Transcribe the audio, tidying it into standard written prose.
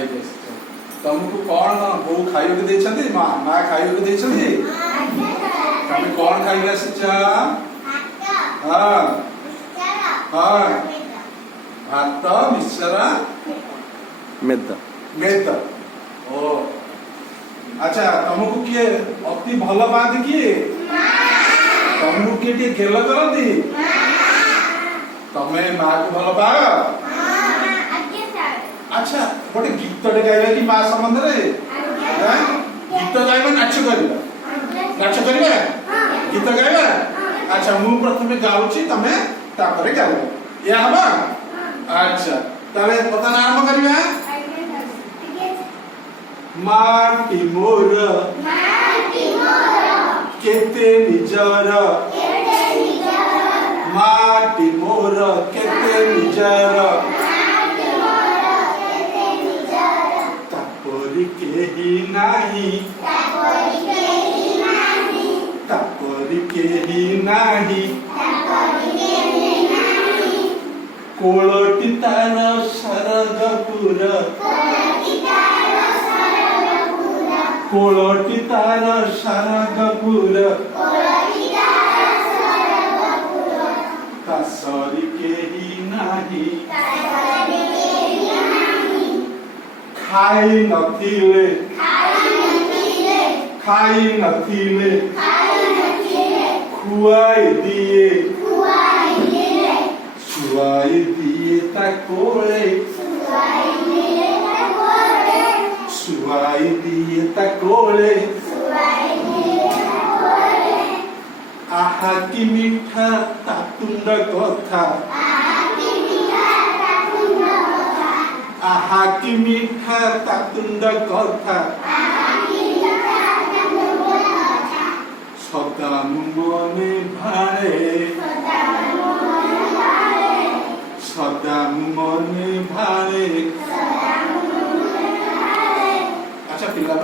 ଖାଇକି ଆସିଛ। ତମକୁ କଣ ବୋଉ ଖାଇବାକୁ ଦେଇଛନ୍ତି? ମା ଖାଇବାକୁ ଦେଇଛନ୍ତି? ତମେ କଣ ଖାଇକି ଆସିଛ? ହଁ ହଁ ଭାତ ମିକ୍ସଚର ମେଦ। ଓ ଆଚ୍ଛା, ତମକୁ କିଏ ଅତି ଭଲ ପାଆନ୍ତି? କିଏ ତମକୁ କିଏ ଟିକେ ଗେଲ କରନ୍ତି? ତମେ ମା କୁ ଭଲ ପାଅ? ଆଚ୍ଛା, ଗୋଟେ ଗୀତଟେ ଗାଇବା କି ମା ସମ୍ବନ୍ଧରେ? ଗୀତ ଗାଇବା, ନାଚ କରିବା? ଗୀତ ଗାଇବା? ଆଚ୍ଛା, ମୁଁ ପ୍ରଥମେ ଗାଉଛି, ତମେ ତାପରେ ଗାଇବ, ଏୟା ହବ? ଆଚ୍ଛା, ତାହେଲେ ବର୍ତ୍ତମାନ ଆରମ୍ଭ କରିବା। ମାଟି ମୋର କେତେ ନିଜର, ମାଟି ମୋର କେତେ ନିଜର, ତାପରି କେହି ନାହିଁ, ତାପରି କେହି ନାହିଁ। କୋଳଟି ତାର ସରଗପୁର, କୋଳଟି ତାର ସରଗପୁର, ତାସରି କେହି ନାହିଁ। ଖାଇ ନଥିଲେ, ଖାଇ ନଥିଲେ ଖୁଆଇ ଦିଏ, ଶୁଆଇ ଦିଏ ତା କୋଳେ, ଶୁଆଇ ଦିଏ ତା କୋଳେ। ଆହା କି ମିଠା ତା ତୁଣ୍ଡ କଥା, ଆହା କି ମିଠା ତା ତୁଣ୍ଡ କଥା, ସଦା ମୁଁ ମନେ ଭାଳେ, ସଦା ମୁଁ ମନେ ଭାଳେ। ଆଚ୍ଛା, ପିଲା